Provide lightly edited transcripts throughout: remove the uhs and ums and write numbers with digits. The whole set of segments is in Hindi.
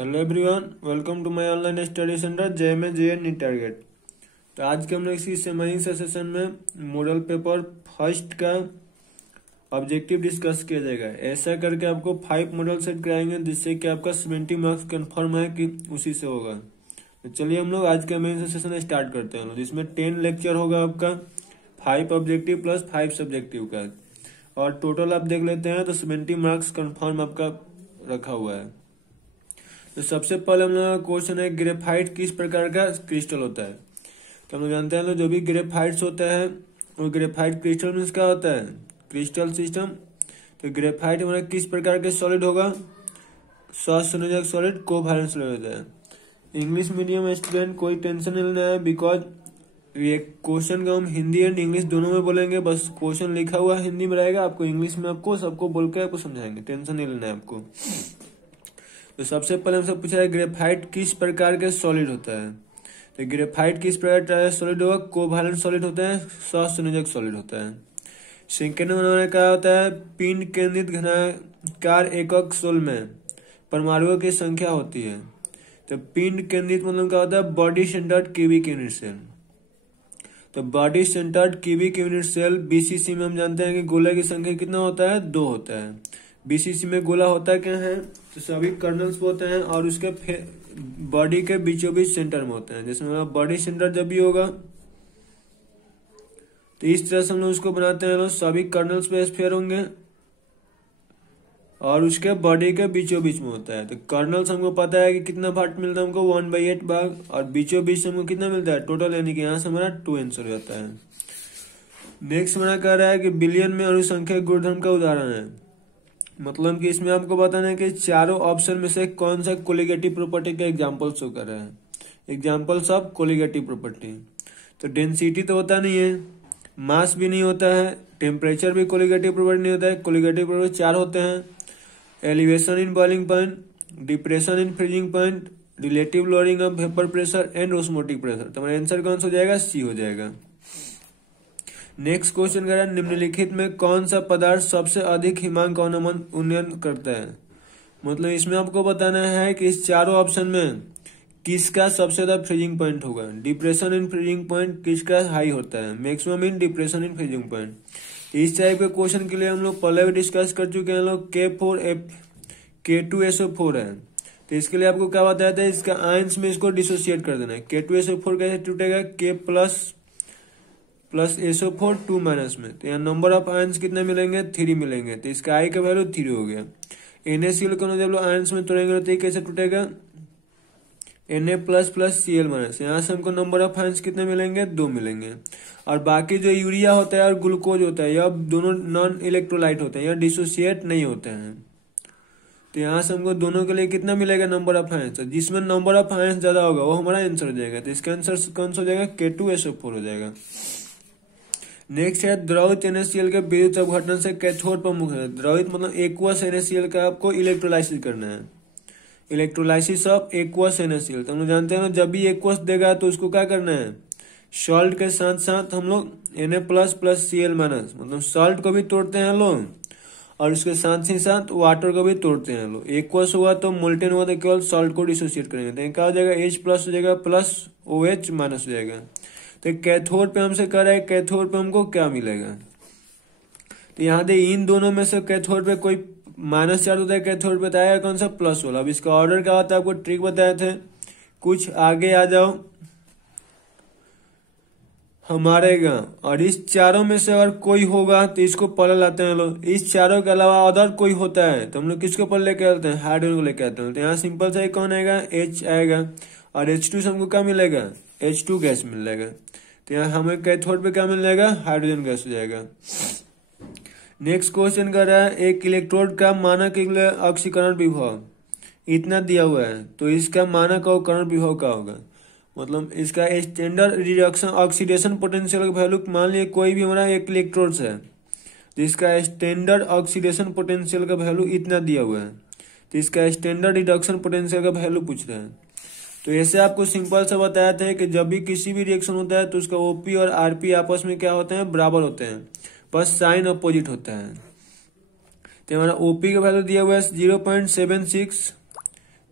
Hello everyone, welcome to my online study centre JMA JN NEET target. तो आज के हम लोग इसी सेमी सेशन में मॉडल पेपर फर्स्ट का ऑब्जेक्टिव डिस्कस किया जाएगा। ऐसा करके आपको 5 मॉडल सेट कराएंगे जिससे कि आपका 70 मार्क्स कंफर्म है कि उसी से होगा। तो चलिए हम लोग आज का मेन सेशन स्टार्ट करते हैं, जिसमें 10 लेक्चर होगा आपका, 5 ऑब्जेक्टिव प्लस 5 सब्जेक्टिव का, और टोटल आप देख लेते हैं तो 70 मार्क्स कंफर्म आपका रखा हुआ है। तो सबसे पहले हम लोग का क्वेश्चन है, ग्रेफाइट किस प्रकार का क्रिस्टल होता है। तो हम लोग जानते हैं जो भी ग्रेफाइट्स होता है वो ग्रेफाइट क्रिस्टल में क्या होता है, क्रिस्टल सिस्टम। तो ग्रेफाइट हमारा किस प्रकार के सॉलिड होगा, सहसंयोजक सॉलिड, कोवैलेंट सॉलिड होता है। इंग्लिश मीडियम स्टूडेंट कोई टेंशन नहीं लेना है, बिकॉज ये क्वेश्चन को हम हिंदी एंड इंग्लिश दोनों में बोलेंगे। बस क्वेश्चन लिखा हुआ हिंदी में रहेगा, आपको इंग्लिश में आपको सबको बोल के आपको समझाएंगे, टेंशन नहीं लेना है आपको। तो सबसे पहले हमसे पूछा है ग्रेफाइट किस प्रकार के सॉलिड होता है। तो ग्रेफाइट किस प्रकार का सॉलिड होगा, कोवैलेंट सॉलिड होता है, सहसंयोजक सॉलिड होता है। सेकेंड में क्या होता है, पिंड केंद्रित घनाकार एकक सोल में परमाणुओं की संख्या होती है। तो पिंड केंद्रित मतलब क्या होता है, body centred cubic unit cell. तो body centred cubic unit cell BCC में हम जानते हैं कि गोले की संख्या कितना होता है, 2 होता है। बीसीसी में गोला होता क्या है, तो सभी कर्नल्स होते हैं और उसके बॉडी के बीचों बीच सेंटर में होते हैं। जिसमें बॉडी सेंटर जब भी होगा तो इस तरह से हम लोग उसको बनाते हैं, सभी कर्नल्स पे स्फीयर होंगे और उसके बॉडी के बीचों बीच में होता है। तो कर्नल्स हमको पता है कि कितना भाग मिलता है हमको, 1/8 भाग, और बीचों बीच हमको कितना मिलता है टोटल, यानी कि यहाँ से हमारा 2 आंसर हो जाता है। नेक्स्ट हमारा कह रहा है कि बिलियन में अणुसंख्या गुणधर्म का उदाहरण है। मतलब कि इसमें आपको बताना है कि चारों ऑप्शन में से कौन सा कोलिगेटिव प्रॉपर्टी का एग्जांपल शो कर रहा है, एग्जांपल्स ऑफ कोलिगेटिव प्रॉपर्टी। तो डेंसिटी तो होता नहीं है, मास भी नहीं होता है, टेम्परेचर भी कोलिगेटिव प्रॉपर्टी नहीं होता है। कोलिगेटिव प्रॉपर्टी 4 होते हैं, elevation in boiling point, depression in freezing point, relative lowering of vapour pressure and osmotic pressure. तो हमारा आंसर कौन सा हो जाएगा, सी हो जाएगा। नेक्स्ट क्वेश्चन कह रहा है, निम्नलिखित में कौन सा पदार्थ सबसे अधिक हिमांक का उन्नयन करता है। मतलब इसमें आपको बताना है कि इस चारों ऑप्शन में किसका सबसे ज्यादा फ्रीजिंग पॉइंट होगा। डिप्रेशन इन फ्रीजिंग पॉइंट किसका हाई होता है, maximum in depression in freezing point. इस टाइप के क्वेश्चन के लिए हम लोग पहले भी डिस्कस कर चुके हैं K2SO4 है। तो इसके लिए आपको क्या बताया था, इसका आयंस में इसको डिसोसिएट कर देना है। K2SO4 कैसे टूटेगा, K प्लस SO4 2 माइनस में। तो यहाँ नंबर ऑफ आयंस कितने मिलेंगे, 3 मिलेंगे। तो इसका आई का वैल्यू 3 हो गया। NaCl को जब लोग आयंस में तोड़ेंगे तो कैसे टूटेगा, Na प्लस Cl माइनस। यहाँ से हमको नंबर ऑफ आयंस कितने मिलेंगे, 2 मिलेंगे। और बाकी जो यूरिया होता है और ग्लूकोज होता है, यह दोनों नॉन इलेक्ट्रोलाइट होते हैं, यह डिसोसिएट नहीं होते हैं। तो यहाँ से हमको दोनों के लिए कितना मिलेगा, नंबर ऑफ आयंस। जिसमें नंबर ऑफ आयंस ज्यादा होगा वो हमारा आंसर हो जाएगा। तो इसका आंसर कौन सा हो जाएगा, K2SO4 हो जाएगा। नेक्स्ट है, द्रवित NaCl के विद्युत अपघटन से कैथोड पर मुख्य। द्रवित मतलब एक्वस NaCl का आपको इलेक्ट्रोलाइसिस करना है, इलेक्ट्रोलाइसिस ऑफ एक्वस NaCl। तो हम लोग जानते हैं जब भी एक्वस देगा तो उसको क्या करना है, सॉल्ट के साथ साथ हम लोग Na प्लस Cl माइनस, मतलब सॉल्ट को भी तोड़ते हैं लोग और उसके साथ ही साथ वाटर को भी तोड़ते हैं लोग। एक्वस हुआ तो मोल्टेन हुआ तो केवल सॉल्ट को डिसोसिएट करेंगे। तो क्या हो जाएगा, H प्लस हो जाएगा प्लस OH माइनस हो जाएगा। तो कैथोड पे हमसे कह रहा है, कैथोड पे हमको क्या मिलेगा। तो यहाँ दे इन दोनों में से कैथोड पे कोई माइनस चार्ज होता है, कैथोड पे आएगा कौन सा, प्लस वाला। अब इसका ऑर्डर क्या होता है, आपको ट्रिक बताए थे। कुछ आगे आ जाओ हमारे गाँव, और इस चारों में से अगर कोई होगा तो इसको पहले लाते हैं लोग। इस चारों के अलावा अदर कोई होता है तो हम लोग किसको पहले लेके आते हैं, हाइड्रोजन को लेके आते हैं। तो यहाँ सिंपल सा कौन आएगा, H आएगा, और H2 से हमको क्या मिलेगा, H2 गैस मिल जाएगा। तो यहाँ हमें कैथोड पे क्या मिल जाएगा, हाइड्रोजन गैस हो जाएगा। नेक्स्ट क्वेश्चन कर रहा है, एक इलेक्ट्रोड का मानक ऑक्सीकरण विभव इतना दिया हुआ है, तो इसका मानक अवकरण विभव क्या होगा। मतलब इसका स्टैंडर्ड रिडक्शन ऑक्सीडेशन पोटेंशियल का वैल्यू, मान लिया कोई भी हमारा एक इलेक्ट्रोड है जिसका स्टैंडर्ड ऑक्सीडेशन पोटेंशियल का वैल्यू इतना दिया हुआ है, तो इसका स्टैंडर्ड रिडक्शन पोटेंशियल का वैल्यू पूछ रहे हैं। तो ऐसे आपको सिंपल सा बताया था कि जब भी किसी भी रिएक्शन होता है तो उसका ओपी और आरपी आपस में क्या होते हैं, बराबर होते हैं, बस साइन अपोजिट होता है। तो हमारा ओपी का वैल्यू दिया हुआ है 0.76,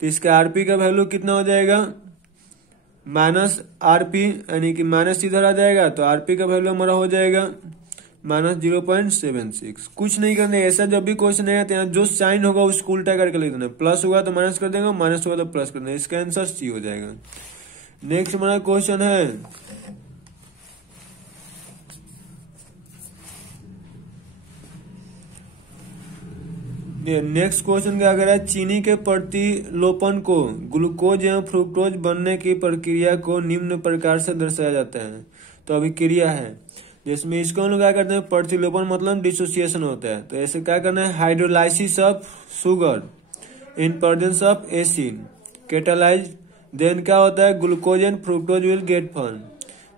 तो इसका आरपी का वैल्यू कितना हो जाएगा, माइनस आरपी, यानी कि माइनस इधर आ जाएगा तो आरपी का वैल्यू हमारा हो जाएगा माइनस 0.76। कुछ नहीं करना, ऐसा जब भी क्वेश्चन आएगा तो यहाँ जो साइन होगा उसको उल्टा करके लिख देना, प्लस होगा तो माइनस कर देंगे, माइनस होगा तो प्लस कर देंगे, इसका आंसर सी हो जाएगा। नेक्स्ट हमारा क्वेश्चन है नेक्स्ट क्वेश्चन क्या अगर है, चीनी के प्रतिलोपन को ग्लूकोज एवं फ्रुक्टोज बनने की प्रक्रिया को निम्न प्रकार से दर्शाया जाता है। तो अभी क्रिया है जिसमें इसको हम लोग क्या करते हैं, प्रतिलोपन मतलब डिसोसिएशन होता है। तो ऐसे क्या करना है, hydrolysis of sugar in presence of acid catalyse, then क्या होता है, glucose and fructose will get form,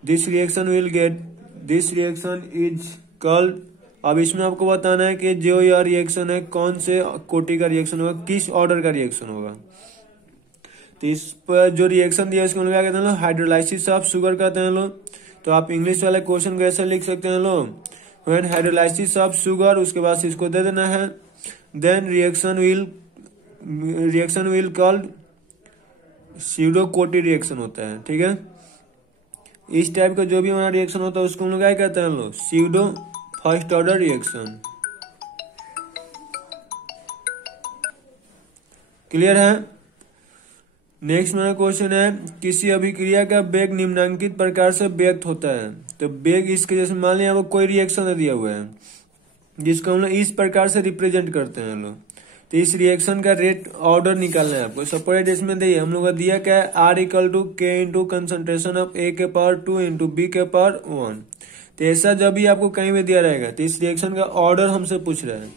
this reaction is called. अब इसमें आपको बताना है कि जो यह रिएक्शन है कौन से कोटि का रिएक्शन होगा, किस ऑर्डर का रिएक्शन होगा। तो इस पर जो रिएक्शन दिया इसको क्या कहते हैं, हाइड्रोलाइसिस ऑफ शुगर कहते हैं लोग। तो आप इंग्लिश वाले क्वेश्चन को ऐसे लिख सकते हैं लोग, व्हेन हाइड्रोलाइसिस ऑफ शुगर, उसके बाद इसको दे देना है, then reaction will called pseudo कोटि रिएक्शन होता है। ठीक है, इस टाइप का जो भी हमारा रिएक्शन होता है उसको हम लोग क्या कहते हैं लोग, pseudo first order reaction. Clear है। नेक्स्ट मेरा क्वेश्चन है, किसी अभिक्रिया का वेग निम्नलिखित प्रकार से व्यक्त होता है। तो वेग इसके जैसे मान लिया वो कोई रिएक्शन दिया हुआ है जिसको हम लोग इस प्रकार से रिप्रेजेंट करते हैं लोग। तो इस रिएक्शन का रेट ऑर्डर निकालना है आपको। सेपरेट इसमें दिए हम लोग का दिया क्या है, R = K × concentration of A के पावर 2 × B के पावर 1। तो ऐसा जब भी आपको कहीं भी दिया रहेगा तो इस रिएक्शन का ऑर्डर हमसे पूछ रहा है।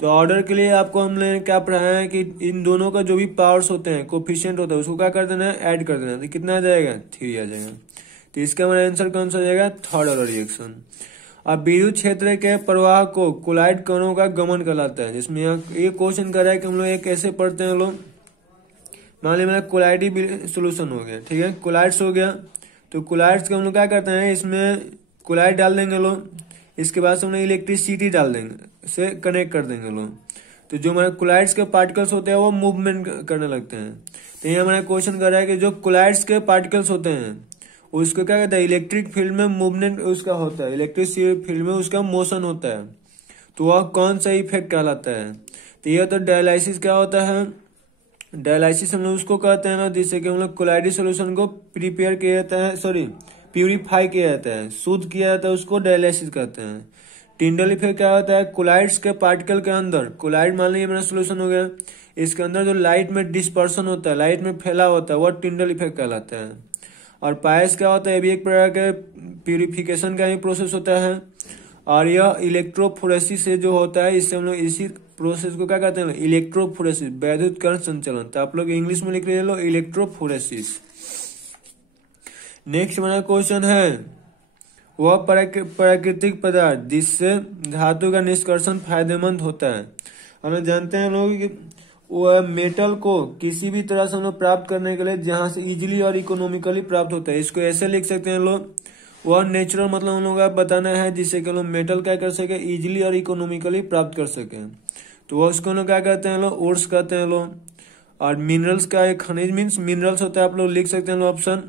तो ऑर्डर के लिए आपको हमने क्या पढ़ाया है कि इन दोनों का जो भी पावर्स होते हैं, कोफिशिएंट होता है, उसको क्या कर देना है, ऐड कर देना है। तो कितना आ जाएगा, 3 आ जाएगा। तो इसका हमारा आंसर कौन सा आ जाएगा, थर्ड ऑर्डर रिएक्शन। अब विद्युत क्षेत्र के प्रवाह को कोलाइड कणों का गमन कहलाता है। जिसमें ये क्वेश्चन कर रहा है कि हम लोग एक कैसे पढ़ते हैं लोग, मान लीजिए मेरा कोलाइडी सोल्यूशन हो गया, ठीक है, कोलाइड्स हो गया। तो कोलाइड्स का हम लोग क्या करते हैं, इसमें कोलाइड डाल देंगे लोग, इसके बाद हम लोग इलेक्ट्रिसिटी डाल देंगे, से कनेक्ट कर देंगे लोग। तो जो हमारे कोलाइड्स के पार्टिकल्स होते हैं वो मूवमेंट करने लगते हैं। तो ये हमारा क्वेश्चन कर रहा है कि जो कोलाइड्स के पार्टिकल्स होते हैं उसको क्या कहते हैं, इलेक्ट्रिक फील्ड में मूवमेंट उसका होता है, इलेक्ट्रिक फील्ड में उसका मोशन होता है। तो वह कौन सा इफेक्ट कहलाता है। तो यह तो डायलाइसिस क्या होता है, डायलाइसिस हम लोग उसको कहते हैं ना जिससे कि हम लोग कोलाइडी सोल्यूशन को प्रिपेयर किया जाता है, सॉरी प्यूरिफाई किया जाता है, शुद्ध किया जाता है, उसको डायलाइसिस कहते हैं। टिंडल इफेक्ट क्या होता है, कोलाइड्स के पार्टिकल के अंदर, कोलाइड मान लीजिए मेरा सोल्यूशन हो गया, इसके अंदर जो लाइट में डिस्पर्सन होता है, लाइट में फैला होता है, वह टिंडल इफेक्ट कहलाता है। और पायस क्या होता है, ये भी एक प्रकार के प्यूरिफिकेशन का ही प्रोसेस होता है। और यह इलेक्ट्रोफोरेसिस से जो होता है, इससे हम लोग इसी प्रोसेस को क्या कहते हैं, इलेक्ट्रोफोरेसिस, वैद्युत कण संचलन। तो आप लोग इंग्लिश में लिख रहे लो इलेक्ट्रोफोरेसिस। नेक्स्ट हमारा क्वेश्चन है, वह प्राकृतिक पदार्थ जिससे धातु का निष्कर्षण फायदेमंद होता है। हम लोग जानते हैं लोग कि वह मेटल को किसी भी तरह से हम लोग प्राप्त करने के लिए जहां से इजीली और इकोनॉमिकली प्राप्त होता है, इसको ऐसे लिख सकते हैं लोग, वह नेचुरल मतलब हम लोग का बताना है जिससे कि लोग मेटल क्या कर सके, इजीली और इकोनॉमिकली प्राप्त कर सके। तो वह उसको लोग क्या कहते हैं लोग, ओर्स कहते हैं लोग। और मिनरल्स का एक खनिज मीन्स मिनरल्स होता है, आप लोग लिख सकते हैं लोग ऑप्शन,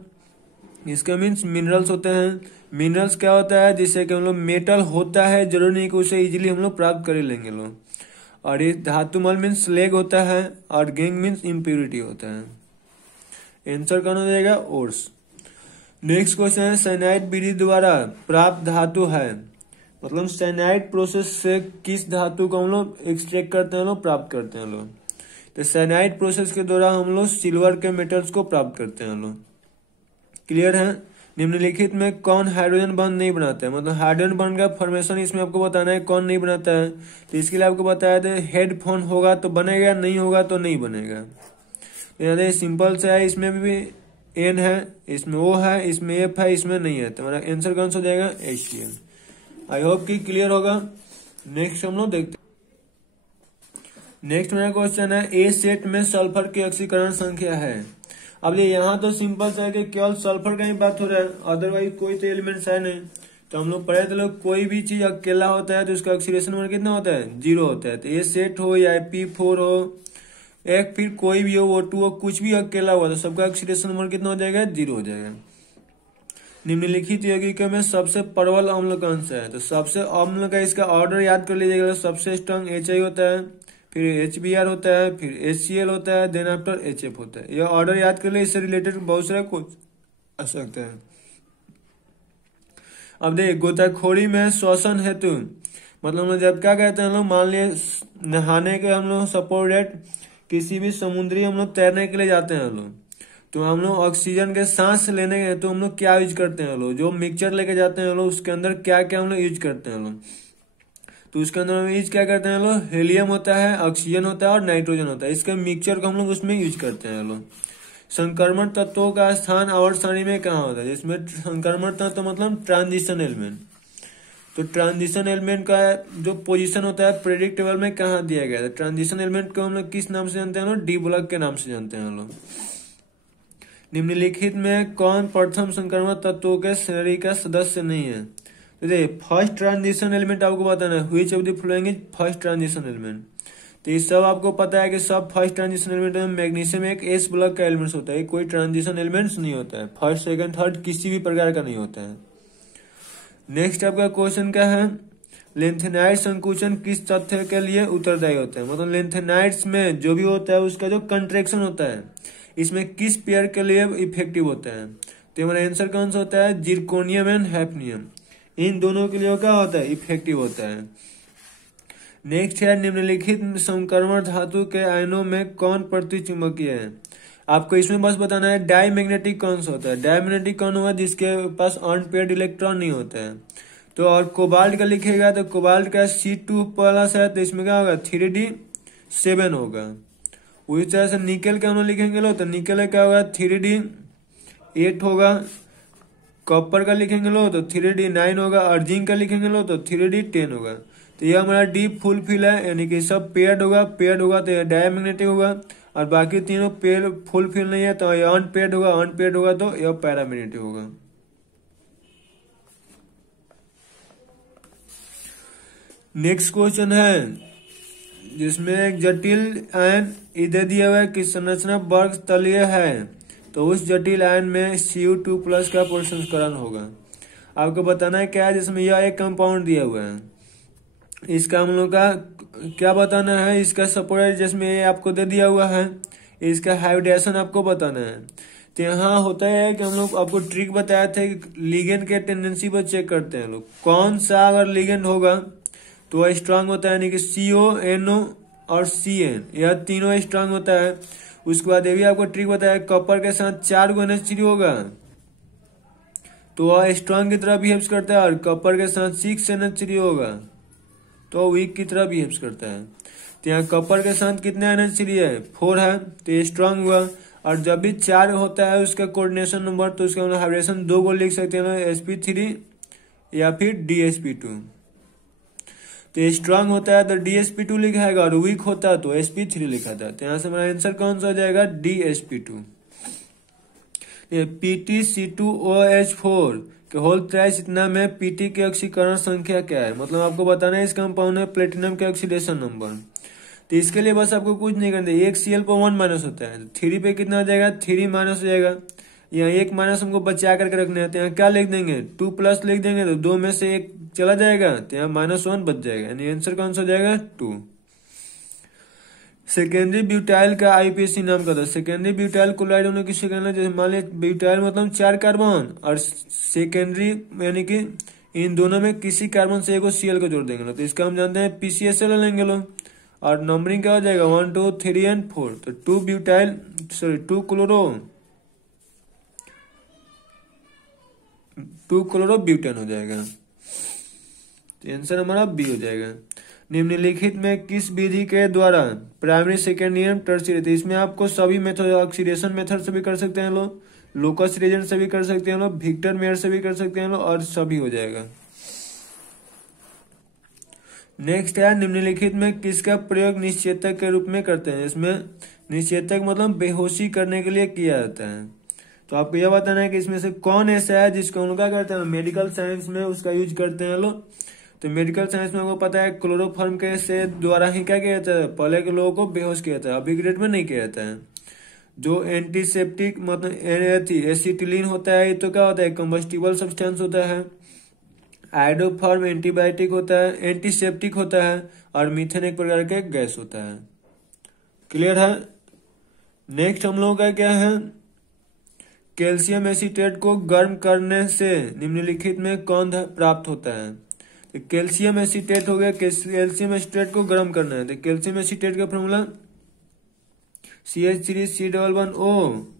इसका मीन्स मिनरल्स होते हैं। मिनरल्स क्या होता है, जिससे कि हम लोग मेटल होता है, जरूरी नहीं कि उसे इजीली हम लोग प्राप्त कर लेंगे लोग। और ये धातुमल मीन्स स्लेग होता है, और गेंग मीन्स इम्प्योरिटी होता है। आंसर कौन हो जाएगा, ओर्स। नेक्स्ट क्वेश्चन है, साइनाइड विधि द्वारा प्राप्त धातु है, मतलब साइनाइड प्रोसेस से किस धातु को हम लोग एक्सट्रैक्ट करते हैं लोग, प्राप्त करते हैं लोग। तो साइनाइड प्रोसेस के द्वारा हम लोग सिल्वर के मेटल्स को प्राप्त करते हैं लोग। क्लियर है। निम्नलिखित में कौन हाइड्रोजन बॉन्ड नहीं बनाता है, मतलब हाइड्रोजन बॉन्ड का फॉर्मेशन इसमें आपको बताना है कौन नहीं बनाता है। तो इसके लिए आपको बताया था हेडफोन होगा तो बनेगा, नहीं होगा तो नहीं बनेगा। तो सिंपल से है, इसमें भी एन है, इसमें ओ है, इसमें एफ है, इसमें नहीं है। तो हमारा आंसर कौन सा हो जाएगा, HCl। आई होप कि क्लियर होगा। नेक्स्ट हम लोग देखते हैं। नेक्स्ट मेरा क्वेश्चन है, ए सेट में सल्फर की ऑक्सीकरण संख्या है। अब ये यहाँ तो सिंपल सा है कि केवल सल्फर का ही बात हो रहा है, अदरवाइज कोई तो एलिमेंट्स है नहीं। तो हम लोग पढ़े थे लोग, कोई भी चीज अकेला होता है तो उसका ऑक्सीडेशन नंबर कितना होता है, 0 होता है। तो ए सेट हो या P4 हो एक फिर कोई भी हो O2 हो कुछ भी अकेला हुआ तो सबका ऑक्सीडेशन नंबर कितना हो जाएगा, 0 हो जाएगा। निम्नलिखित यौगिकों में सबसे प्रबल अम्ल कौन सा है, तो सबसे अम्ल का इसका ऑर्डर याद कर लीजिएगा। सबसे स्ट्रांग HI होता है, फिर HBr होता है, फिर HCl होता है, देन आफ्टर HF होता है। यह ऑर्डर याद कर ले, इससे रिलेटेड बहुत सारा क्वेश्चन आ सकता है। अब देखिए गोताखोरी में श्वसन हेतु मतलब हम लोग जब क्या कहते हैं, हम लोग मान लिए नहाने के हम लोग सपोर्ट किसी भी समुद्री हम लोग तैरने के लिए जाते हैं हम लोग, तो हम लोग ऑक्सीजन के सांस लेने के तो हम लोग क्या यूज करते हैं हम लोग, जो मिक्सचर लेके जाते हैं हम लोग उसके अंदर क्या क्या हम लोग यूज करते हैं हम लोग, तो उसके अंदर हम यूज क्या करते हैं हम लोग, हीलियम होता है, ऑक्सीजन होता है और नाइट्रोजन होता है। इसके मिक्सचर को हम लोग उसमें यूज करते हैं हम लोग। संक्रमण तत्वों का स्थान आवर्त सारणी में कहाँ होता है, जिसमें संक्रमण तत्व मतलब ट्रांजिशन एलिमेंट, तो ट्रांजिशन एलिमेंट का जो पोजीशन होता है प्रेडिक्ट टेबल में कहाँ दिया गया है। ट्रांजिशन एलिमेंट को हम लोग किस नाम से जानते हैं हम लोग, डी ब्लॉक के नाम से जानते हैं हम लोग। निम्नलिखित में कौन प्रथम संक्रमण तत्वों के श्रेणी का सदस्य नहीं है, तो देखिए फर्स्ट ट्रांजिशन एलिमेंट आपको बताना है, which of the following is first transition element. तो ये सब आपको पता है कि सब फर्स्ट ट्रांजिशन एलिमेंट में मैग्नीशियम एक एस ब्लॉक का एलिमेंट होता है, कोई ट्रांजिशन एलिमेंट्स नहीं होता है, फर्स्ट सेकंड थर्ड किसी भी प्रकार का नहीं होता है। नेक्स्ट आपका क्वेश्चन क्या है, लेंथेनाइड संकुचन किस तथ्य के लिए उत्तरदायी होता है, मतलब लेंथेनाइड्स में जो भी होता है उसका जो कंट्रेक्शन होता है इसमें किस पेयर के लिए इफेक्टिव होता है, तो हमारा आंसर कौन सा होता है, जिरकोनियम एंड हैफनियम, इन दोनों के लिए क्या होता है, इफेक्टिव होता है। नेक्स्ट है निम्नलिखित संक्रमण धातु के आयनों में कौन प्रतिचुंबकीय है, आपको इसमें बस बताना है डाई मैग्नेटिक कौन सा होता है। डाई मैग्नेटिक कौन हुआ, जिसके पास अनपेयर्ड इलेक्ट्रॉन नहीं होता है। तो और कोबाल्ट का लिखेगा तो कोबाल्ट का C2 प्लस है, तो इसमें क्या होगा 3D7 होगा। उसी तरह से निकेल का हम लोग लिखेंगे लो तो निकेल का क्या होगा 3D8 होगा। कॉपर का लिखेंगे लो तो 3D9 होगा, और जिंक का लिखेंगे लो तो 3D10 होगा। तो ये हमारा डी फुल फिल है, यानी कि सब पेयर्ड होगा, पेयर्ड होगा तो ये डायमैग्नेटिक होगा, और बाकी तीनों पेयर फुल फिल नहीं है तो ये अनपेयर्ड होगा, अनपेयर्ड होगा तो यह पैरामैग्नेटिक होगा। नेक्स्ट क्वेश्चन है जिसमें एक जटिल आयन इधर दिया हुआ है कि संरचना वर्ग तलीय है, तो उस जटिल आयन में Cu2 प्लस का प्रसंस्करण होगा। आपको बताना है क्या है, जिसमें यह एक कंपाउंड दिया हुआ है, इसका हम लोग का क्या बताना है, इसका सपोर्ट जिसमें आपको दे दिया हुआ है, इसका हाइब्रिडेशन आपको बताना है। तो यहाँ होता है कि हम लोग आपको ट्रिक बताया थे कि लिगेंड के टेंडेंसी पर चेक करते हैं लोग, कौन सा अगर लिगेंड होगा तो वह स्ट्रांग होता है, यानी कि CO, NO और CN यह तीनों स्ट्रांग होता है। उसके बाद ये भी आपको ट्रिक बताया, कॉपर के साथ 4 गो NH3 होगा तो वह स्ट्रांग की तरह बिहेव करता है, और कॉपर के साथ 6 NH3 होगा तो वीक की तरह बिहेव करता है। तो यहाँ कॉपर के साथ कितने NH3 है, 4 है, तो ये स्ट्रांग हुआ। और जब भी 4 होता है उसका कोऑर्डिनेशन नंबर, तो उसका हम हाइब्रिडेशन 2 को लिख सकते हैं, sp3 या फिर dsp2। तो स्ट्रांग होता है तो dsp2 लिखाएगा, और वीक होता है तो sp3 लिखा था। तो यहाँ से हमारा आंसर कौन सा हो जाएगा, dsp2। PtC2OH4 के होल ट्राइस इतना में Pt के ऑक्सीकरण संख्या क्या है, मतलब आपको बताना है इस कंपाउंड में प्लेटिनम के ऑक्सीडेशन नंबर। तो इसके लिए बस आपको कुछ नहीं करना, एक Cl पर 1 माइनस होता है, 3 पे कितना हो जाएगा, 3 माइनस हो जाएगा। यहाँ 1 माइनस हमको बचा करके रखने हैं, तो यहाँ क्या लिख देंगे 2 प्लस लिख देंगे, तो 2 में से 1 चला जाएगा तो यहाँ -1 बच जाएगा, यानी आंसर कौन सा हो जाएगा 2। सेकेंडरी ब्यूटाइल का IUPAC नाम का था, सेकेंडरी ब्यूटाइल क्लोराइड होने की सेकेंडरी, जैसे मान लीजिए ब्यूटाइल मतलब 4 कार्बन, और सेकेंडरी यानी कि इन दोनों में किसी कार्बन से एक Cl को जोड़ देंगे, तो इसका हम जानते हैं PCSL लेंगे लो, और नंबरिंग क्या हो जाएगा 1 2 3 एंड 4, तो 2 क्लोरो ब्यूटेन हो जाएगा, तो आंसर हमारा बी हो जाएगा। निम्नलिखित में किस विधि के द्वारा प्राइमरी सेकेंडरी एंड टर्शियरी, तो इसमें आपको सभी मेथड, ऑक्सीडेशन मेथड से भी कर सकते हैं लोग, लोकस रिएजेंट से भी कर सकते हैं लोग, विक्टर मेयर से भी कर सकते हैं लोग, और सभी हो जाएगा। नेक्स्ट है निम्नलिखित में किसका प्रयोग निश्चेतक के रूप में करते हैं, इसमें निश्चेतक मतलब बेहोशी करने के लिए किया जाता है। तो आपको यह बताना है कि इसमें से कौन ऐसा है जिसको हम लोग क्या करते हैं, मेडिकल साइंस में उसका यूज करते हैं लोग, तो मेडिकल साइंस में आपको पता है क्लोरोफॉर्म के से द्वारा ही क्या किया जाता है, पहले के लोगों को बेहोश किया जाता है, अभी के डेट में नहीं किया जाता है। जो एंटीसेप्टिक मतलब एसिटिलीन होता है, तो क्या होता है, कंबस्टिबल सब्सटेंस होता है। आयोडोफॉर्म एंटीबायोटिक होता है, एंटीसेप्टिक होता है। और मीथेन एक प्रकार का गैस होता है। क्लियर है। नेक्स्ट हम लोगों का क्या है, कैल्शियम एसीटेट को गर्म करने से निम्नलिखित में कौन प्राप्त होता है। तो कैल्शियम एसीटेट हो गया, कैल्शियम एसीटेट को गर्म करना है, तो कैल्शियम एसीटेट का फॉर्मूला CH3C11O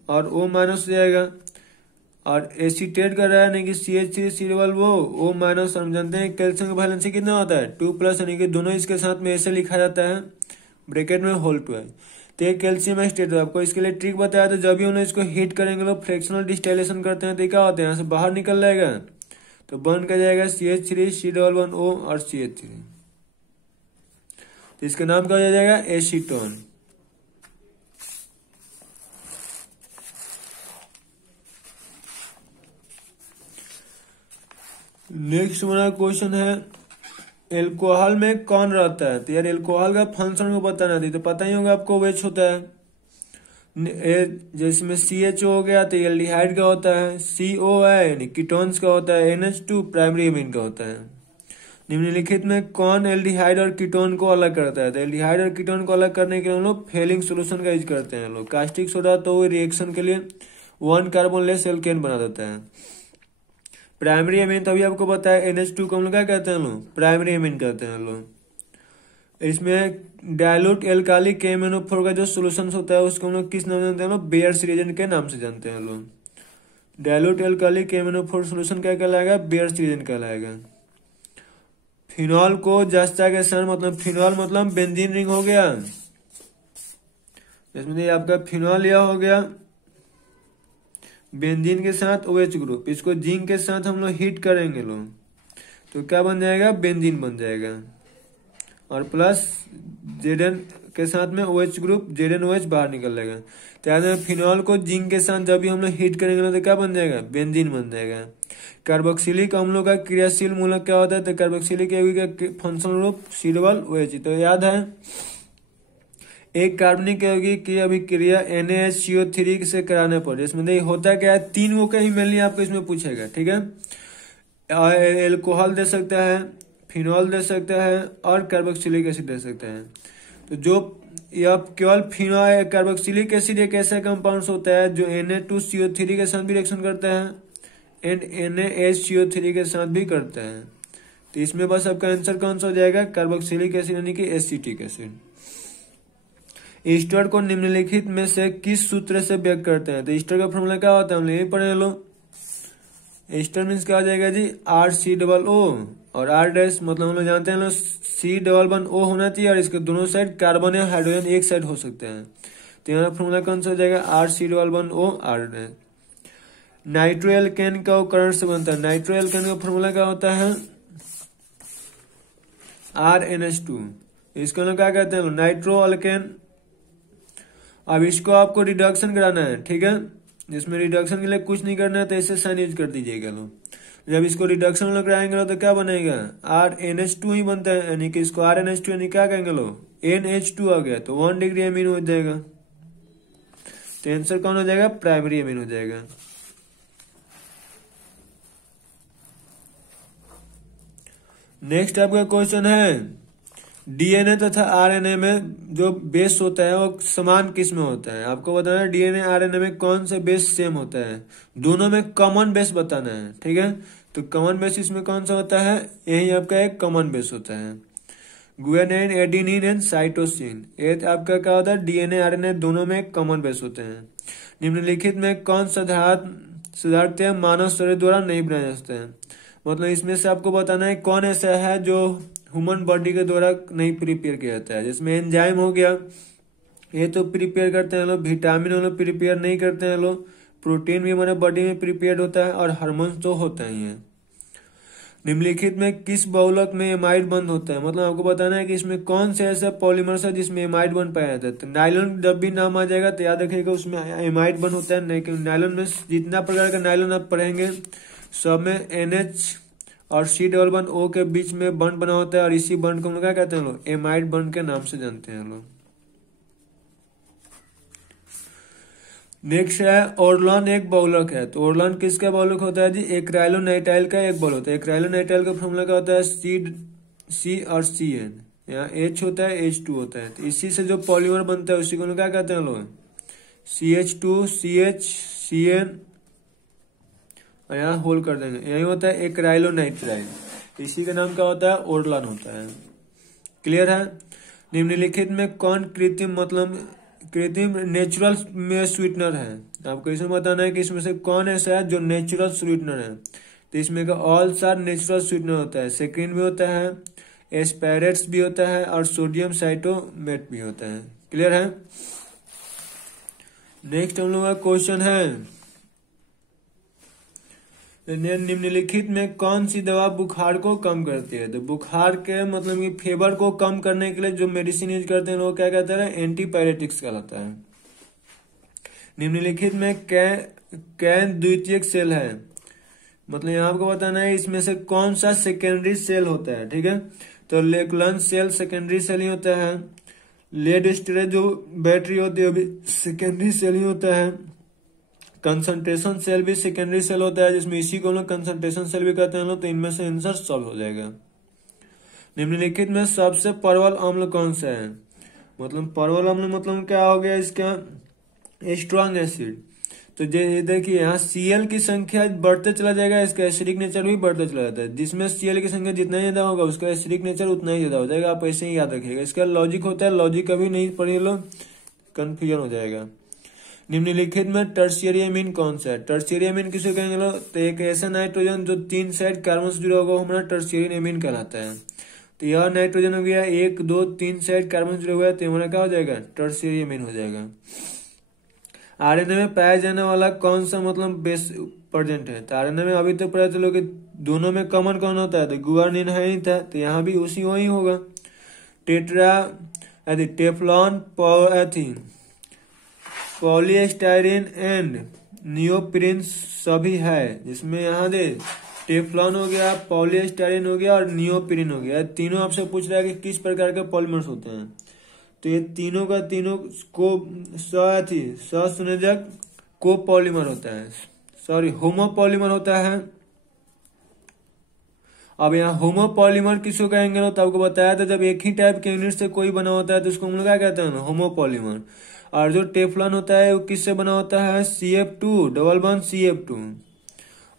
और O माइनस हो जाएगा। और एसीटेट कर रहा है नहीं कि CH3COO माइनस। हम जानते हैं कैल्शियम का वैलेंसी कितना होता है 2+, यानी कि दोनों इसके साथ में ऐसे लिखा जाता है ब्रैकेट में होल 2 है। तो ये कैल्शियम एसीटेट, आपको इसके लिए ट्रिक बताया, तो जब भी उन्हें इसको हीट करेंगे लोग फ्रैक्शनल डिस्टिलेशन करते हैं, तो क्या होता है, यहाँ से बाहर निकल जाएगा, तो बन कर जाएगा CH3C11O और CH3, तो इसका नाम क्या हो जाएगा, एसीटोन। नेक्स्ट हमारा क्वेश्चन है, एल्कोहल में कौन रहता है। तो यार एल्कोहल का फंक्शन को बताना थी, तो पता ही होगा आपको, वेच होता है। जिसमें CH हो गया तो एल्डिहाइड का होता है, CO है यानी कीटोन्स का होता है, NH2 प्राइमरी एमीन का होता है। निम्नलिखित में कौन एल्डिहाइड और कीटोन को अलग करता है। तो एल्डिहाइड और कीटोन को अलग करने के लिए हम लोग फेलिंग सोल्यूशन का यूज करते हैं लोग। कास्टिक सोडा तो वो रिएक्शन के लिए 1 कार्बन लेस एल्केन बना देता है। प्राइमरी एमीन तभी आपको पता है, NH2 को हम लोग क्या कहते हैं लोग, प्राइमरी एमीन कहते हैं लोग। इसमें डायलूट एल्काली KMnO4 का जो सोल्यूशन होता है उसको हम लोग किस नाम से जानते हैं लोग, बेयर्स रिएजेंट के नाम से जानते हैं लोग। डायलूट एल्काली KMnO4 सोल्यूशन क्या कहलाएगा, बेयर्स रिएजेंट कहलाएगा। फिनॉल को जस्ता के साथ, मतलब फिनॉल मतलब बेंजीन रिंग हो गया, इसमें आपका फिनॉल यह हो गया बेंजीन के साथ OH ग्रुप, इसको जिंक के साथ हम लोग हीट करेंगे लोग, तो क्या बन जाएगा, बेंजीन बन जाएगा। और प्लस Zn के साथ में OH ग्रुप ZnOH बाहर निकल जाएगा। तो याद है फिनॉल को जिंक के साथ जब भी हम लोग हीट करेंगे तो क्या बन जाएगा, बेंजीन बन जाएगा। कार्बोक्सिलिक अम्लों का क्रियाशील मूलक क्या होता है, तो कार्बोक्सिलिक का फंक्शनल ग्रुप COOH। तो याद है एक कार्बनिक यौगिक की अभिक्रिया NaHCO3 से कराने पर, इसमें होता क्या है, 3 वो कहीं मेनली आपको इसमें पूछेगा, ठीक है। एल्कोहल दे सकता है, फिनॉल दे सकता है और कार्बोक्सिलिक एसिड दे सकता है। तो जो यह केवल फिनॉल कार्बोक्सिलिक एसिड एक ऐसा कंपाउंड होता है जो Na2CO3 के साथ भी रिएक्शन करता है एंड NaHCO3 के साथ भी करता है। तो इसमें बस आपका आंसर कौन सा हो जाएगा, कार्बोक्सिलिक एसिड यानी कि एसिटिक एसिड। ईस्टर को निम्नलिखित में से किस सूत्र से व्यक्त करते हैं। तो ईस्टर का फॉर्मूला क्या होता है, हम यही पढ़े लो। ईस्टर मीन्स क्या हो जाएगा जी, RCOO और R- मतलब हम लोग जानते हैं लोग C11O होना चाहिए और इसके दोनों साइड कार्बन या हाइड्रोजन एक साइड हो सकते हैं। तो यहाँ फॉर्मूला कौन सा हो जाएगा, RC11O R-। नाइट्रो एल्केन का उपकरण से बनता है। नाइट्रो एल्केन का फॉर्मूला क्या होता है, RNH2। इसको लोग क्या कहते हैं, नाइट्रो एल्केन। अब इसको आपको रिडक्शन कराना है, ठीक है, जिसमें रिडक्शन के लिए कुछ नहीं करना है, तो ऐसे साइन यूज कर दीजिएगा लोग। जब इसको रिडक्शन लोग कराएंगे तो क्या बनेगा, RNH2 ही बनता है, यानी कि इसको RNH2 यानी क्या कहेंगे लोग, NH2 आ गया तो 1 डिग्री अमीन हो जाएगा। तो आंसर कौन हो जाएगा, प्राइमरी अमीन हो जाएगा। नेक्स्ट आपका क्वेश्चन है, DNA तथा RNA में जो बेस होता है वो समान किस में होता है। आपको बताना है DNA RNA में कौन सा बेस सेम होता है, दोनों में कॉमन बेस बताना है, ठीक है। तो कॉमन बेस इसमें कौन सा होता है, यही आपका एक कॉमन बेस होता है, गुआनिन, एडेनिन एंड साइटोसिन। ये आपका क्या होता है, DNA RNA दोनों में कॉमन बेस होते हैं। निम्नलिखित में कौन सा साधारणतः मानव शरीर द्वारा नहीं बनाया जा सकता है। मतलब इसमें से आपको बताना है कौन ऐसा है जो ह्यूमन बॉडी के द्वारा नहीं प्रिपेयर किया जाता है। जिसमें एंजाइम हो गया, ये तो प्रिपेयर करते हैं लोग, विटामिन लोग प्रिपेयर नहीं करते हैं लोग, प्रोटीन भी हमारे बॉडी में प्रिपेयर होता है और हार्मोन्स तो होता ही है। निम्नलिखित में किस बहुलक में एमाइड बंद होता है। मतलब आपको बताना है कि इसमें कौन से ऐसा पॉलीमर्स है जिसमें एमाइड बन पाया जाता है। तो नायलॉन जब भी नाम आ जाएगा तो याद रखिएगा उसमें एमाइड बन होता है। नहीं कि नायलॉन में जितना प्रकार का नायलॉन आप पढ़ेंगे सब में NH और C+O के बीच में बॉन्ड बना होता है और इसी बॉन्ड को हम लोग क्या कहते हैं लोग, एमाइड बॉन्ड के नाम से जानते हैं लोग। नेक्स्ट है ओरलॉन एक बहुलक है। तो ओरलॉन किसका बहुलक होता है जी, एक्राइलोनाइट्राइल का एक बहुलक होता है। एक्राइलोनाइट्राइल का फॉर्मूला क्या होता है, C और CN, यहाँ H होता है H2 होता है। तो इसी से जो पॉलीमर बनता है उसी को क्या कहते हैं लोग, CH2 CH CN, और यहाँ होल कर देंगे, यही होता है एक्राइलोनाइट्राइल। इसी का नाम क्या होता है, ओरलॉन होता है। क्लियर है। निम्नलिखित में कौन कृत्रिम नेचुरल में स्वीटनर है। आपको इसमें बताना है कि इसमें से कौन ऐसा है जो नेचुरल स्वीटनर है। तो इसमें का ऑल सार नेचुरल स्वीटनर होता है, सेक्रिन भी होता है, एस्पेरेट्स भी होता है और सोडियम साइटोमेट भी होता है। क्लियर है। नेक्स्ट हम लोग का क्वेश्चन है, निम्नलिखित में कौन सी दवा बुखार को कम करती है। तो बुखार के मतलब कि फीवर को कम करने के लिए जो मेडिसिन यूज करते हैं लोग क्या कहते हैं, एंटीपायरेटिक्स कहलाता है। निम्नलिखित में कैन द्वितीयक सेल है, मतलब यहाँ आपको बताना है इसमें से कौन सा सेकेंडरी सेल होता है। ठीक है, तो लेकुलन सेल सेकेंडरी सेल ही होता है। लेड स्टोरेज जो बैटरी होती है वो भी सेकेंडरी सेल ही होता है। कंसंट्रेशन सेल भी सेकेंडरी सेल होता है, जिसमें इसी को लोग कंसंट्रेशन सेल भी कहते हैं लोग। तो इनमें से आंसर सॉल्व हो जाएगा। निम्नलिखित में सबसे प्रबल अम्ल कौन सा है, मतलब प्रबल अम्ल मतलब क्या हो गया इसका, स्ट्रॉन्ग एसिड। तो देखिए यहाँ Cl की संख्या बढ़ते चला जाएगा, इसका एसिडिक नेचर भी बढ़ते चला जाता है। जिसमें Cl की संख्या जितना ही ज्यादा होगा उसका एसिडिक नेचर उतना ही ज्यादा हो जाएगा। आप ऐसे ही याद रखिएगा। इसका लॉजिक होता है, लॉजिक कभी नहीं पढ़िए लोग, कंफ्यूजन हो जाएगा। निम्नलिखित में टर्शियरी एमीन कौन सा है। टर्शियरी एमीन किसे कहेंगे लोग, तो एक ऐसा नाइट्रोजन जो 3 साइड कार्बन से जुड़ा होगा हमारा टर्शियरी एमीन कहलाता है। तो यह नाइट्रोजन हो गया 1 2 3 साइड कार्बन से जुड़ा हुआ है, तो हमारा क्या हो जाएगा, टर्शियरी एमीन हो जाएगा। आरएनए में पाया जाने वाला कौन सा मतलब बेस प्रेजेंट है। तो आरएनए में अभी तो पता चलो कि दोनों में कॉमन कौन होता है, तो गुआनिन है ही था, तो यहाँ भी उसी वही होगा। टेफ्लॉन पॉलीस्टाइरीन एंड नियोप्रीन सभी है, जिसमें यहाँ दे टेफ्लॉन हो गया, पॉलीस्टाइरीन हो गया और नियोप्रीन हो गया। तीनों आपसे पूछ रहा है कि किस प्रकार के पॉलीमर्स होते हैं। तो ये तीनों का तीनों को ससंयोजक को पॉलीमर होता है, सॉरी होमोपॉलीमर होता है। अब यहाँ होमोपॉलीमर किसको कहेंगे लोग, तो आपको बताया था जब एक ही टाइप के यूनिट से कोई बना होता है तो उसको हम लोग क्या कहते हैं, होमोपॉलीमर। और जो टेफ्लॉन होता है वो किससे बना होता है, CF2 डबल बॉन्ड CF2।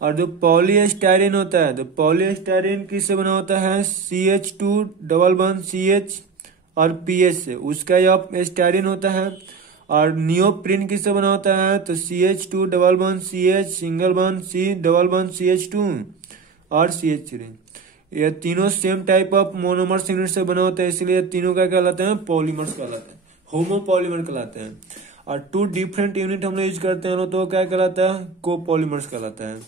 और जो पॉलीस्टाइरीन होता है तो पॉलीस्टाइरीन किससे बना होता है, CH2 डबल बॉन्ड CH और PH से, उसका यह स्टाइरीन होता है। और नियोप्रीन किससे बना होता है, तो CH2 double bond CH single bond C double bond CH2 और CH3। ये तीनों same type of monomers unit से बना होता है, इसलिए तीनों का कहलाते हैं, पॉलीमर्स कहलाते हैं, होमोपॉलीमर कहलाते हैं। और 2 डिफरेंट यूनिट हम लोग यूज करते हैं तो क्या कहलाता है, कोपॉलीमर्स कहलाता है।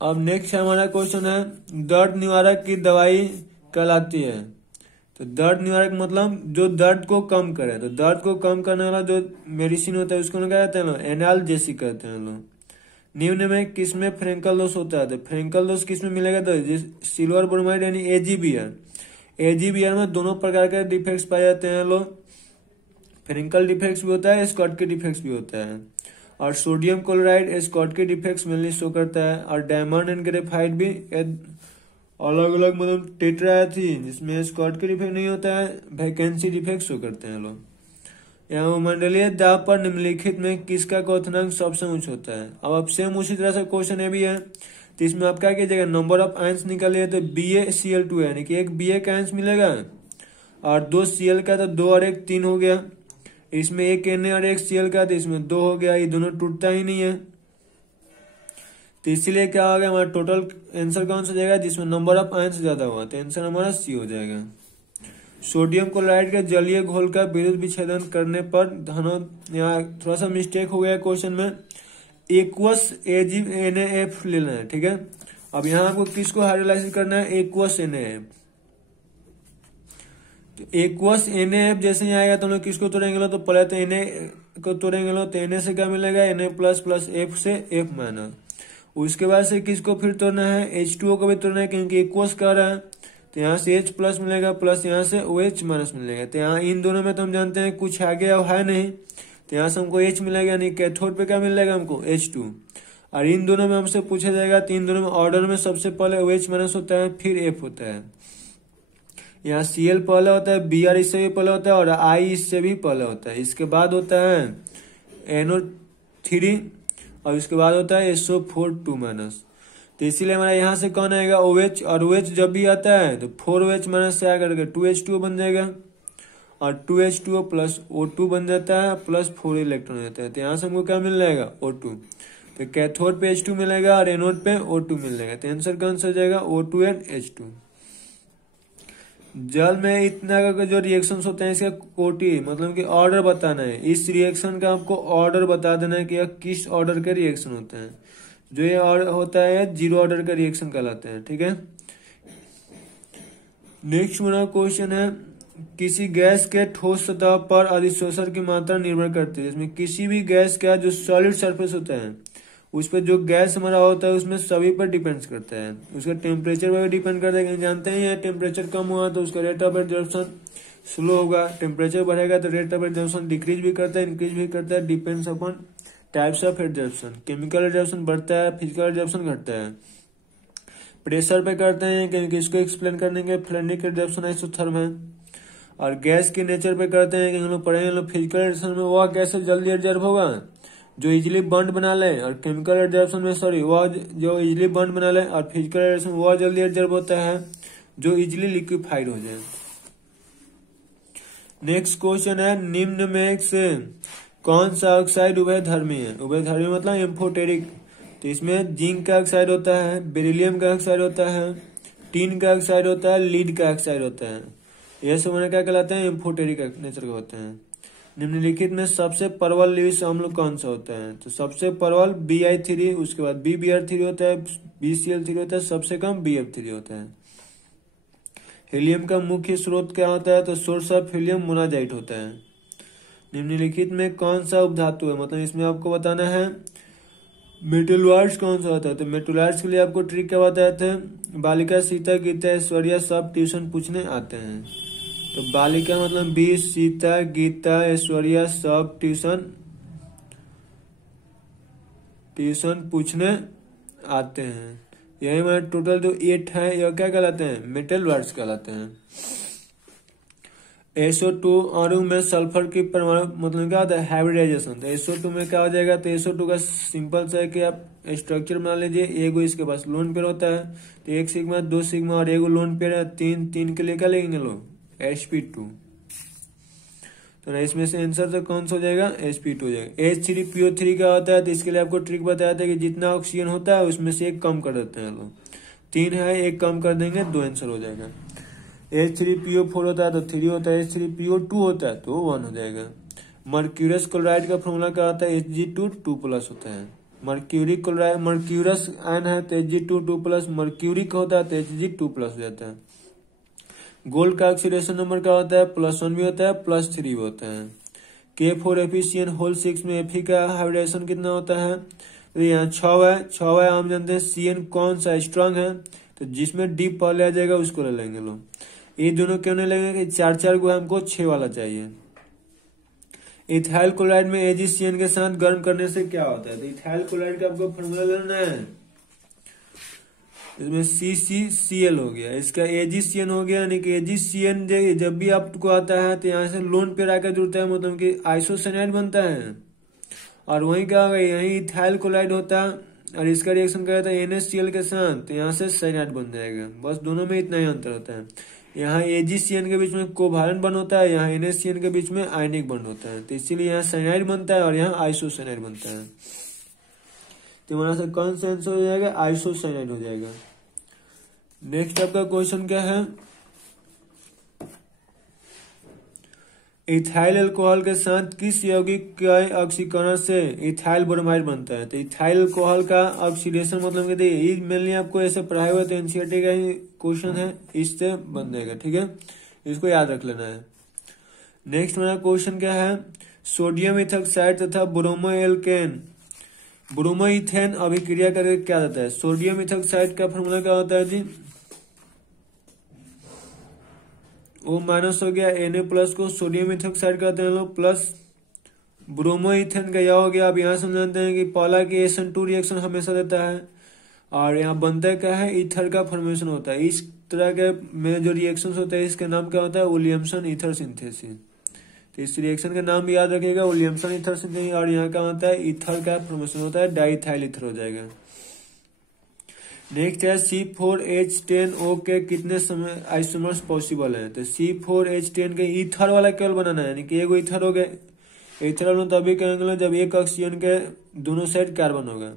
अब नेक्स्ट हमारा क्वेश्चन है, दर्द निवारक की दवाई कहलाती है। तो दर्द निवारक मतलब जो दर्द को कम करे। तो दर्द को कम करने वाला जो मेडिसिन होता है उसको क्या कहते हैं लोग, एनाल्जेसिक कहते हैं लोग। निम्न में किसमें फ्रेंकल दोष होता है, तो फ्रेंकल दोष किसमें मिलेगा, तो सिल्वर ब्रोमाइड यानी AgBr। AgBr में दोनों प्रकार के डिफेक्ट्स पाए जाते हैं लोग, फ्रेंकल डिफेक्ट्स भी होता है, स्कॉटकी डिफेक्ट्स भी होता है। और sodium chloride Schottky defects mainly show करता है। और डायमंड एंड ग्रेफाइट भी अलग अलग मतलब टेट्राथीन जिसमें स्कॉटकी डिफेक्ट नहीं होता है, वैकेंसी डिफेक्ट शो करते हैं लोग। यहाँ मंडलीय दाब पर निम्नलिखित में किसका क्वथनांक सबसे उच्च होता है। अब सेम उसी तरह से क्वेश्चन ये भी है, तो इसमें आप क्या कीजिएगा, नंबर ऑफ आयंस निकालिए। तो BaCl2 यानी कि एक Ba का आयंस मिलेगा और 2 Cl का, तो 2 और 1 3 हो गया। इसमें एक Na और एक Cl का, तो इसमें 2 हो गया। ये दोनों टूटता ही नहीं है, तो इसीलिए क्या हो गया, हमारा टोटल आंसर कौन सा जाएगा, जिसमें नंबर ऑफ आयंस ज्यादा हुआ, तो आंसर हमारा C हो जाएगा। सोडियम क्लोराइड के जलीय घोल का विद्युत विच्छेदन करने पर यहाँ थोड़ा सा मिस्टेक हो गया क्वेश्चन में, एक्वस AgNaF लेना है। ठीक है, अब यहाँ आपको किसको हाइड्रोलाइसिस करना है, एक्वस NaF। तो एक्वस NaF जैसे ही आएगा तो हम लोग किसको तोड़ेंगे लो, तो पहले तो Na को तोड़ेंगे लो, तो Na से क्या मिलेगा, Na प्लस प्लस F से F माइनस। उसके बाद से किसको फिर तोड़ना है, H2O को भी तोड़ना है क्योंकि एक्वस कर रहा है। तो यहाँ से H प्लस मिलेगा प्लस यहाँ से OH माइनस मिलेगा। तो यहाँ इन दोनों में तो हम जानते हैं कुछ आगे अब है नहीं, तो यहाँ से हमको H मिलेगा, यानी कैथोड पे क्या मिलेगा हमको H2। और इन दोनों में हमसे पूछा जाएगा तो इन दोनों में ऑर्डर में सबसे पहले OH माइनस होता है, फिर F होता है। यहाँ Cl पहले होता है, Br इससे भी पहले होता है और I इससे भी पहले होता है। इसके बाद होता है NO3 और इसके बाद होता है SO4 2 माइनस। तो इसीलिए हमारा यहाँ से कौन आएगा OH, और OH जब भी आता है तो 4OH माइनस से आकर के 2H2O बन जाएगा और 2H2O प्लस O2 बन जाता है प्लस 4 इलेक्ट्रॉन रहता है। तो यहाँ से हमको क्या मिल जाएगा O2। तो कैथोड पे H2 मिलेगा और एनोड पे O2 मिल जाएगा। तो आंसर कौन सा हो जाएगा O2 एंड H2। जल में इतना का जो रिएक्शंस होते हैं इसका कोटि मतलब कि ऑर्डर बताना है। इस रिएक्शन का आपको ऑर्डर बता देना है कि यह किस ऑर्डर के रिएक्शन होते हैं। जो ये ऑर्डर होता है 0 ऑर्डर का रिएक्शन कहलाते हैं, ठीक है। नेक्स्ट मेरा क्वेश्चन है, किसी गैस के ठोस सतह पर अधिशोषण की मात्रा निर्भर करती है। इसमें किसी भी गैस का जो सॉलिड सरफेस होता है उस पर जो गैस हमारा होता है उसमें सभी पर डिपेंड करता है। उसका टेम्परेचर पर भी डिपेंड करता है, जानते हैं टेम्परेचर कम हुआ तो उसका रेट ऑफ एब्जॉर्प्शन स्लो होगा, टेम्परेचर बढ़ेगा तो रेट ऑफ एब्जॉर्प्शन डिक्रीज भी करता है, इंक्रीज भी करता है, depends upon types of absorption. Chemical absorption बढ़ता है, फिजिकल एब्जॉर्प्शन घटता है। प्रेशर पे करते हैं क्योंकि इसको एक्सप्लेन करने के फ्रेंडिक एब्जॉर्प्शन आइसोथर्म है। और गैस के नेचर पे करते हैं कि हम लोग पढ़ेंगे लोग फिजिकल एब्जॉर्प्शन में वह गैस जल्दी एब्जॉर्ब होगा जो इजिली बॉन्ड बना ले, और केमिकल एब्जॉर्प्शन में वह जो इजिली बॉन्ड बना ले, और फिजिकल एब्जॉर्प्शन वह जल्दी एब्जॉर्ब होता है जो इजिली लिक्विफाइड हो जाए। नेक्स्ट क्वेश्चन है, निम्न में से कौन सा ऑक्साइड उभयधर्मी है। उभयधर्मी मतलब एम्फोटेरिक। तो इसमें जिंक का ऑक्साइड होता है, बेरिलियम का ऑक्साइड होता है, टीन का ऑक्साइड होता है, लीड का ऑक्साइड होता है। यह सब क्या कहलाते हैं, एम्फोटेरिक नेचर के होते हैं। निम्नलिखित में सबसे प्रबल लुईस अम्ल कौन सा होता है। तो सबसे प्रबल Bi3, उसके बाद BBr3 होता है, BCl3 होता है, सबसे कम BF3 होता है। हीलियम का मुख्य स्रोत क्या होता है, तो सोर्स ऑफ हीलियम मोनाजाइट होता है। निम्नलिखित में कौन सा उपधातु है, मतलब इसमें आपको बताना है मेटलवार्ड्स कौन सा होता है। तो मेटलवार्ड्स के लिए आपको ट्रिक क्या बताते हैं, बालिका, सीता, गीता, ऐश्वर्या सब ट्यूशन पूछने आते हैं। तो बालिका मतलब 20, सीता, गीता, ऐश्वर्या सब ट्यूशन पूछने आते हैं। यही हमारे टोटल जो 8 है यह क्या कहलाते हैं, मेटल वर्ड्स कहलाते हैं। SO2 अणु में सल्फर की परमाणु मतलब क्या होता है, हाइब्रिडाइजेशन। तो SO2 में क्या हो जाएगा, तो SO2 का सिंपल सा है कि आप स्ट्रक्चर बना लीजिए। एगो इसके पास लोन पेयर होता है, तो 1 सिग्मा 2 सिग्मा और एगो लोन पेयर है 3 के लिए क्या लेंगे लोग sp2। तो इसमें से आंसर तो कौन सा हो जाएगा, sp2 हो जाएगा। H3PO3 का होता है, तो इसके लिए आपको ट्रिक बताया था कि जितना ऑक्सीजन होता है उसमें से 1 कम कर देते हैं लोग। 3 है 1 कम कर देंगे 2 आंसर हो जाएगा। H3PO4 होता है तो 3 होता है, H3PO2 होता है तो 1 हो जाएगा। मर्क्यूरस क्लोराइड का फॉर्मूला क्या होता है, Hg2 2+ होता है। मर्क्यूरिक क्लोराइड मर्क्यूरस आयन है तो Hg2 2+, मर्क्यूरिक होता है तो Hg2+ हो जाता है। गोल्ड का ऑक्सीडेशन नंबर क्या होता है, +1 भी होता है +3 भी होता है। K4FeCN6 में Fe का हाइब्रिडेशन कितना होता है, तो यहाँ 6 है। 6 है, हम जानते हैं CN कौन सा स्ट्रांग है, तो जिसमें डी पहले आ जाएगा उसको ले लेंगे लोग। ये दोनों क्यों नहीं लेंगे कि 4 को हमको 6 वाला चाहिए। इथाइल क्लोराइड में AgCN के साथ गर्म करने से क्या होता है, तो इथाइल क्लोराइड का आपको फॉर्मूला लेना है। इसमें CCCl हो गया, इसका AgCN हो गया, यानी कि AgCN जब भी आपको आता है तो यहाँ से लोन पे आकर जुड़ता है, मतलब कि आइसोसाइनाइड बनता है। और वही क्या होगा, यही इथाइल क्लोराइड होता है और इसका रिएक्शन क्या होता है NaCl के साथ, तो यहाँ से साइनाइड बन जाएगा। बस दोनों में इतना ही अंतर होता है। यहाँ AgCN के बीच में कोवैलेंट बंध होता है, यहाँ NaCN के बीच में आयनिक बंध होता है। तो इसीलिए यहाँ साइनाइड बनता है और यहाँ आइसोसाइनाइड बनता है। तो हमारा से कौन सा आंसर हो जाएगा, आइसोसाइनाइड हो जाएगा। नेक्स्ट आपका क्वेश्चन क्या है, इथाइल अल्कोहल के साथ किस यौगिक के ऑक्सीकरण से इथाइल ब्रोमाइड बनता है। तो इथाइल अल्कोहल का ऑक्सीडेशन मतलब कि मेनली आपको ऐसे पढ़ाए हुए तो एनसीईआरटी का ही क्वेश्चन है, इससे बन जाएगा, ठीक है, इसको याद रख लेना है। नेक्स्ट मेरा क्वेश्चन क्या है, सोडियम इथॉक्साइड तथा ब्रोमो एल्केन ब्रोमोइथेन अभिक्रिया करके क्या देता है? सोडियम इथोक्साइड का फॉर्मूला क्या होता है जी? O माइनस हो गया, Na+ को सोडियम इथोक्साइड कहते हैं लोग, प्लस ब्रोमोइथेन का यह हो गया। अब यहाँ से हम जानते हैं कि पहला की SN2 रिएक्शन हमेशा देता है, और यहाँ बनता क्या है? ईथर का फॉर्मेशन होता है। इस तरह के में जो रिएक्शन होते हैं इसका नाम क्या होता है? Williamson ether synthesis. तो इस रिएक्शन का नाम भी याद रखिएगा, विलियमसन ईथर सिंथेसिस। और यहाँ क्या होता है? ईथर का फॉर्मेशन होता है, डाइथाइल ईथर हो जाएगा। नेक्स्ट है C4H10O के कितने समय आइसोमर्स पॉसिबल है? तो C4H10 के ईथर वाला केवल बनाना है, यानी कि एगो ईथर हो गए। ईथर वाला तभी कहेंगे जब एक ऑक्सीजन के दोनों साइड कार्बन होगा।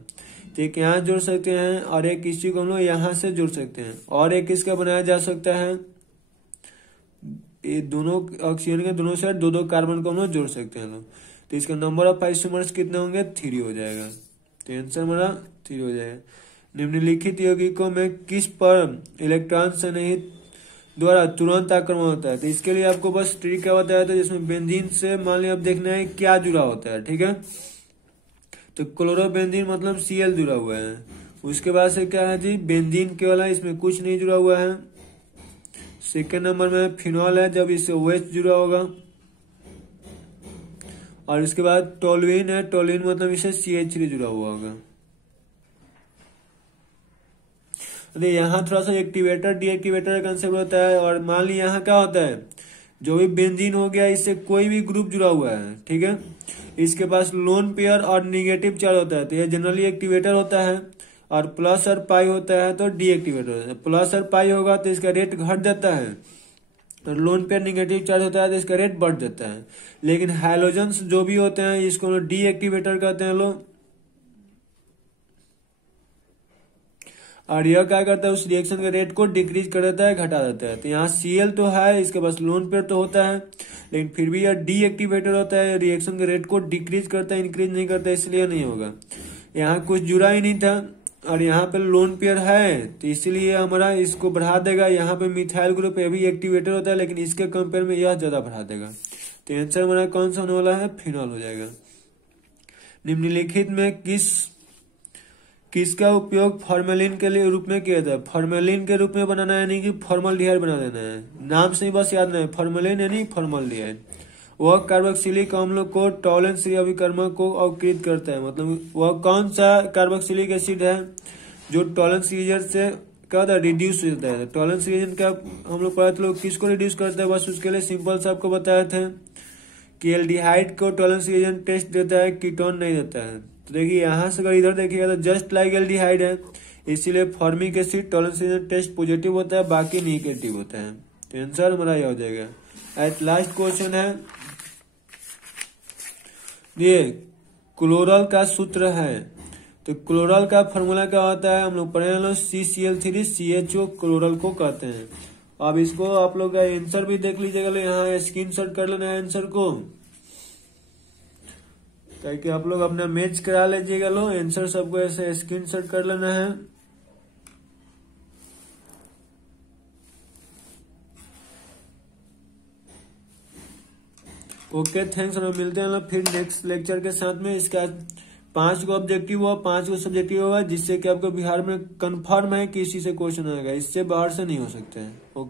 तो एक यहाँ जोड़ सकते हैं और एक इसी को हम लोग यहाँ से जोड़ सकते हैं, और एक इसका बनाया जा सकता है। ये दोनों ऑक्सीजन के दोनों साइड दो कार्बन को हम लोग जोड़ सकते हैं लोग। तो इसका नंबर ऑफ आइसोमर्स कितने होंगे? 3 हो जाएगा। तो आंसर हमारा 3 हो जाएगा। निम्नलिखित यौगिकों में किस पर इलेक्ट्रॉन सन्निहित द्वारा तुरंत आक्रमण होता है? तो इसके लिए आपको बस ट्रिक क्या बताया था, जिसमें बेंजीन से मान लिया, अब देखना है क्या जुड़ा होता है। ठीक है, तो क्लोरोबेंजीन मतलब Cl जुड़ा हुआ है। उसके बाद से क्या है जी? बेंजीन केवल है, इसमें कुछ नहीं जुड़ा हुआ है। सेकेंड नंबर में फिनॉल है, जब इससे OH जुड़ा होगा। और इसके बाद टोलुइन है, टोलुइन मतलब इसे CH3 जुड़ा हुआ होगा। यहाँ थोड़ा सा एक्टिवेटर डीएक्टिवेटर का कंसेप्ट होता है। और मान ली यहाँ क्या होता है, जो भी बेंजीन हो गया इससे कोई भी ग्रुप जुड़ा हुआ है, ठीक है, इसके पास लोन पेयर और निगेटिव चार्ज होता है, तो यह जनरली एक्टिवेटर होता है। और प्लस और पाई होता है तो डीएक्टिवेटर होता है। प्लस और पाई होगा तो इसका रेट घट जाता है, और लोन पेयर निगेटिव चार्ज होता है तो इसका रेट बढ़ जाता है। लेकिन हैलोजेंस जो भी होते हैं इसको डीएक्टिवेटर कहते हैं लोग। और यह क्या करता है? उस रिएक्शन के रेट को डिक्रीज कर देता है, घटा देता है। तो यहाँ Cl तो है, इसके पास लोन पेयर तो होता है, लेकिन फिर भी यह डीएक्टिवेटर होता है, रिएक्शन के रेट को डिक्रीज करता है, इंक्रीज नहीं करता, इसलिए नहीं होगा। यहाँ कुछ जुड़ा ही नहीं था, और यहाँ पे लोन पेयर है, तो इसलिए हमारा इसको बढ़ा देगा। यहाँ पे मिथाइल ग्रुप ये भी एक्टिवेटर होता है, लेकिन इसके कंपेयर में यह ज्यादा बढ़ा देगा। तो आंसर हमारा कौन सा होने वाला है? फिनॉल हो जाएगा। निम्नलिखित में किसका उपयोग फॉर्मेलिन के लिए रूप में किया जाता है? फॉर्मेलिन के रूप में बनाना है, यानी कि फॉर्मल्डिहाइड बना देना है। नाम से ही बस याद नहीं, फॉर्मेलिन यानी फॉर्मल्डिहाइड। वह कार्बोक्सिलिक अम्ल को टॉलेंस अभिकर्मक को अवकृत करता है। मतलब वह कौन सा कार्बोक्सिलिक एसिड है जो टॉलेंस रिएजेंट से क्या होता है? रिड्यूस हो जाता है। टॉलेंस रिएजेंट का हम लोग पढ़ा थे, लोग किसको रिड्यूस करता है? बस उसके लिए सिंपल से आपको बताए थे कि एल्डिहाइड को टॉलेंस रिएजेंट टेस्ट देता है, कीटोन नहीं देता है। तो देखिए यहाँ से अगर इधर देखिएगा तो जस्ट लाइक एल्डिहाइड है, इसीलिए formic acid Tollens reagent test positive होता है, बाकी निगेटिव होता है। तो आंसर हमारा यह हो जाएगा। एट लास्ट क्वेश्चन है ये क्लोरल का सूत्र है। तो क्लोरल का फॉर्मूला क्या होता है? हम लोग पढ़े हैं CCl3 CHO क्लोरल को कहते हैं। अब इसको आप लोग का आंसर भी देख लीजिएगा, यहाँ स्क्रीनशॉट कर लेना है आंसर को, ताकि आप लोग अपना मैच करा लीजिएगा। लो आंसर सबको ऐसे स्क्रीनशॉट कर लेना है। ओके थैंक्स, हम मिलते हैं फिर नेक्स्ट लेक्चर के साथ में। इसका 5 गो ऑब्जेक्टिव हुआ, 5 गो सब्जेक्टिव होगा, जिससे कि आपको बिहार में कंफर्म है कि इसी से क्वेश्चन आएगा, इससे बाहर से नहीं हो सकते हैं।